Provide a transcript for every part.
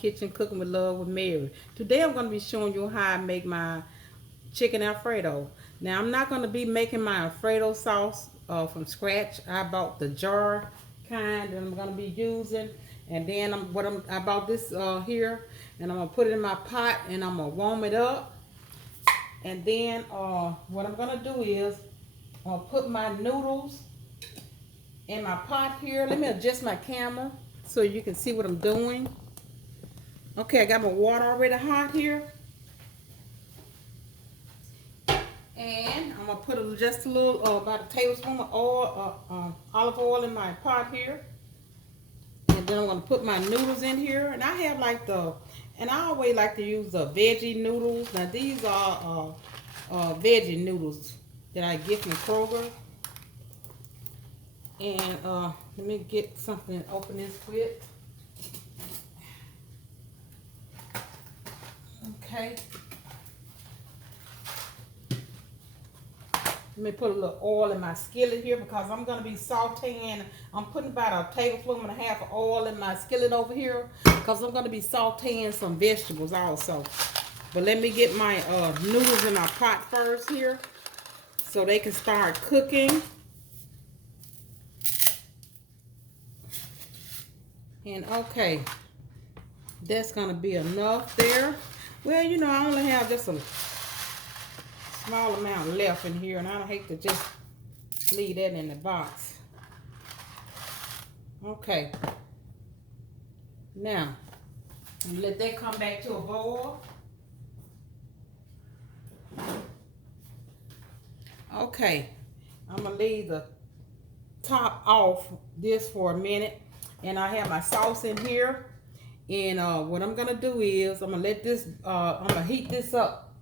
Kitchen, Cooking with Love with Mary. Today I'm going to be showing you how I make my chicken Alfredo. Now I'm not going to be making my Alfredo sauce from scratch. I bought the jar kind that I'm going to be using, and then I bought this here, and I'm going to put it in my pot and I'm going to warm it up. And then what I'm going to do is I'll put my noodles in my pot here. Let me adjust my camera so you can see what I'm doing. Okay, I got my water already hot here. And I'm gonna put just a little, about a tablespoon of oil, olive oil in my pot here. And then I'm gonna put my noodles in here. And I have and I always like to use the veggie noodles. Now these are veggie noodles that I get from Kroger. And let me get something to open this with. Okay. Let me put a little oil in my skillet here because I'm going to be sauteing. I'm putting about a tablespoon and a half of oil in my skillet over here because I'm going to be sauteing some vegetables also. But let me get my noodles in my pot first here so they can start cooking. And okay, that's going to be enough there. Well, you know, I only have just a small amount left in here, and I don't hate to just leave that in the box. Okay. Now, let that come back to a boil. Okay. I'm going to leave the top off this for a minute. And I have my sauce in here. And what I'm going to do is I'm going to let this, I'm going to heat this up.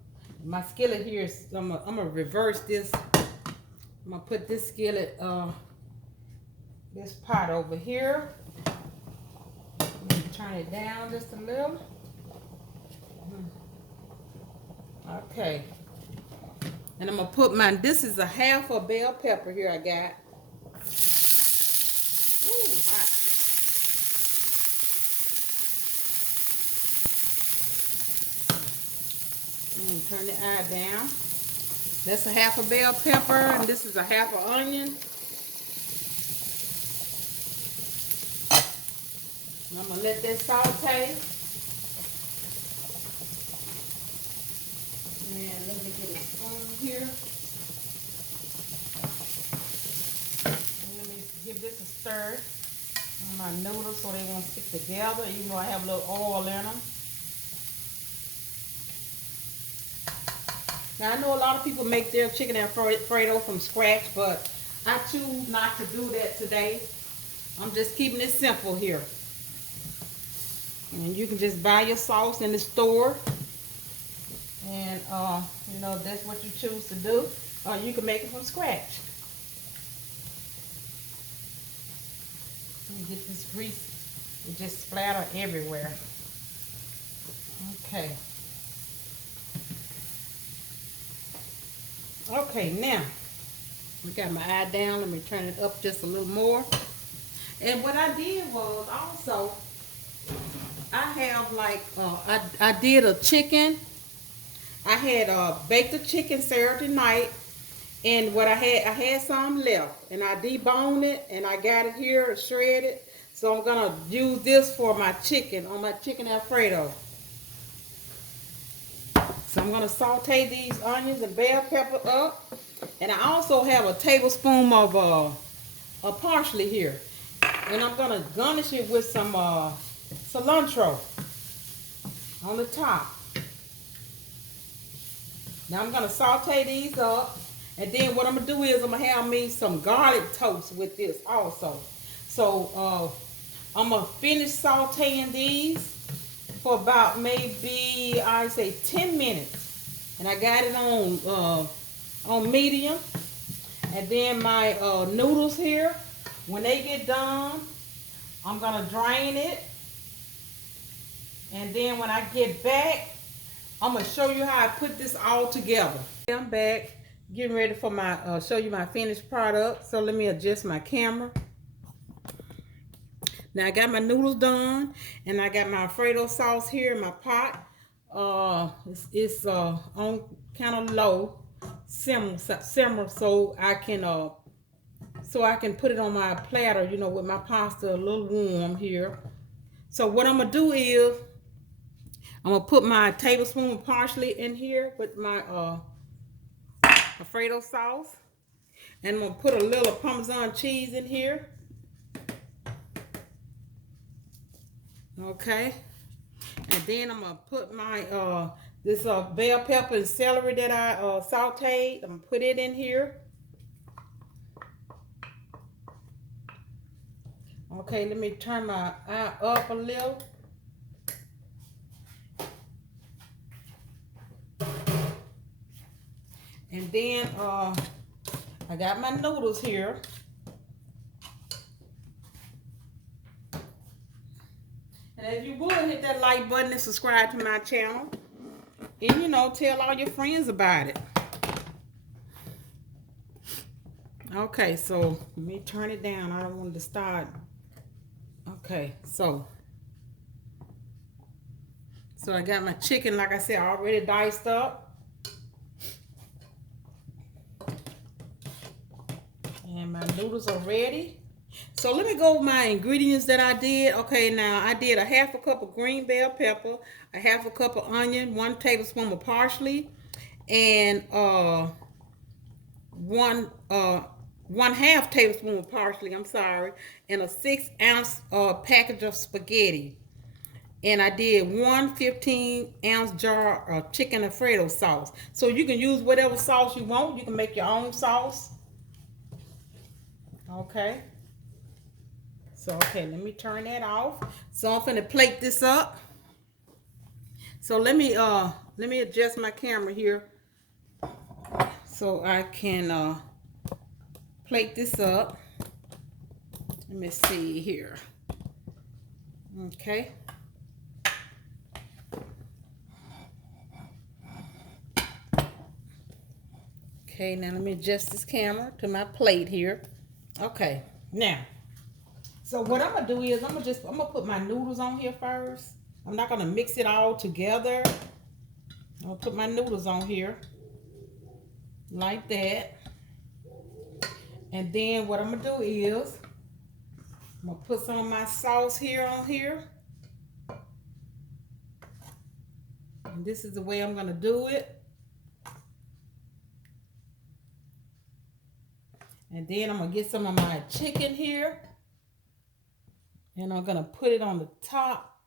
My skillet here is, I'm going to reverse this. I'm going to put this skillet, this pot over here. Turn it down just a little. Okay. And I'm going to put this is a half a bell pepper here I got. Ooh, hot. Turn the eye down. That's a half a bell pepper, and this is a half an onion. And I'm gonna let that saute. And let me get a spoon here. And let me give this a stir on my noodles so they won't stick together, even though I have a little oil in them. Now, I know a lot of people make their chicken Alfredo from scratch, but I choose not to do that today. I'm just keeping it simple here. And you can just buy your sauce in the store. And, you know, that's what you choose to do. Or you can make it from scratch. Let me get this grease. It just splatter everywhere. Okay. Okay, now, we got my eye down. Let me turn it up just a little more. And what I did was also, I have like, I did a chicken. I had baked the chicken Saturday night. And what I had some left. And I deboned it, and I got it here shredded. So I'm going to use this for my chicken, on my chicken Alfredo. So I'm going to saute these onions and bell pepper up. And I also have a tablespoon of parsley here. And I'm going to garnish it with some cilantro on the top. Now I'm going to saute these up. And then what I'm going to do is I'm going to have me some garlic toast with this also. So I'm going to finish sauteing these for about maybe, I say 10 minutes. And I got it on medium. And then my noodles here, when they get done, I'm going to drain it. And then when I get back, I'm going to show you how I put this all together. I'm back getting ready for my, show you my finished product. So let me adjust my camera. Now I got my noodles done, and I got my Alfredo sauce here in my pot. It's on kind of low simmer, so I can put it on my platter, you know, with my pasta a little warm here. So what I'm gonna do is I'm gonna put my tablespoon of parsley in here with my Alfredo sauce, and I'm gonna put a little Parmesan cheese in here. Okay, and then I'm gonna put my this bell pepper and celery that I sauteed. I'm gonna put it in here. Okay, let me turn my eye up a little. And then I got my noodles here. And if you would, hit that like button and subscribe to my channel. And, you know, tell all your friends about it. Okay, so let me turn it down. I don't want it to start. Okay, so I got my chicken, like I said, already diced up. And my noodles are ready. So let me go over my ingredients that I did. Okay, now I did a half a cup of green bell pepper, a half a cup of onion, 1 tablespoon of parsley, and 1/2 tablespoon of parsley, I'm sorry, and a 6-ounce package of spaghetti. And I did 1 15-ounce jar of chicken Alfredo sauce. So you can use whatever sauce you want. You can make your own sauce. Okay. So, okay, let me turn that off. So I'm finna plate this up. So let me adjust my camera here so I can plate this up. Let me see here. Okay. Okay, now let me adjust this camera to my plate here. Okay, now, so what I'm gonna do is I'm gonna put my noodles on here first. I'm not gonna mix it all together. I'll put my noodles on here like that. And then what I'm gonna do is I'm gonna put some of my sauce here on here. And this is the way I'm gonna do it. And then I'm gonna get some of my chicken here. And I'm gonna put it on the top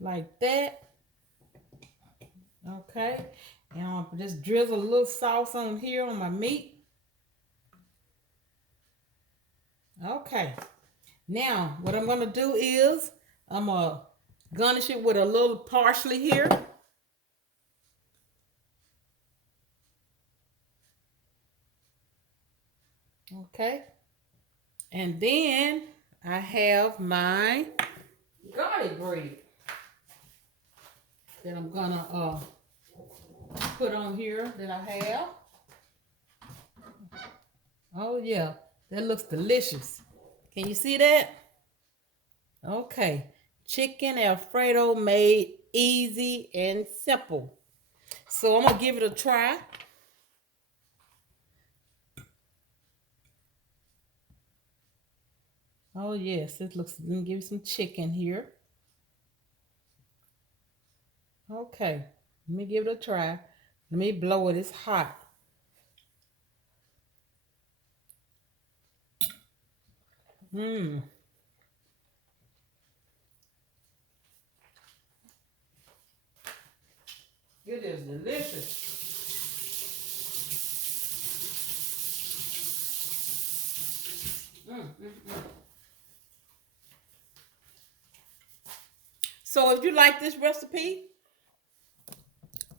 like that. Okay. And I'm gonna just drizzle a little sauce on here on my meat. Okay. Now, what I'm gonna do is I'm gonna garnish it with a little parsley here. Okay. And then I have my garlic bread that I'm gonna put on here that I have. Oh yeah, that looks delicious. Can you see that? Okay. Chicken Alfredo made easy and simple. So I'm gonna give it a try. Oh yes, it looks, let me give you some chicken here. Okay, let me give it a try. Let me blow it, it's hot. Mmm. It is delicious. So if you like this recipe,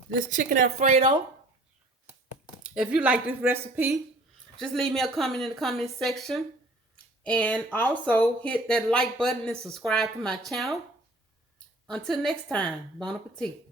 this chicken Alfredo, if you like this recipe, just leave me a comment in the comment section. And also hit that like button and subscribe to my channel. Until next time, bon appetit.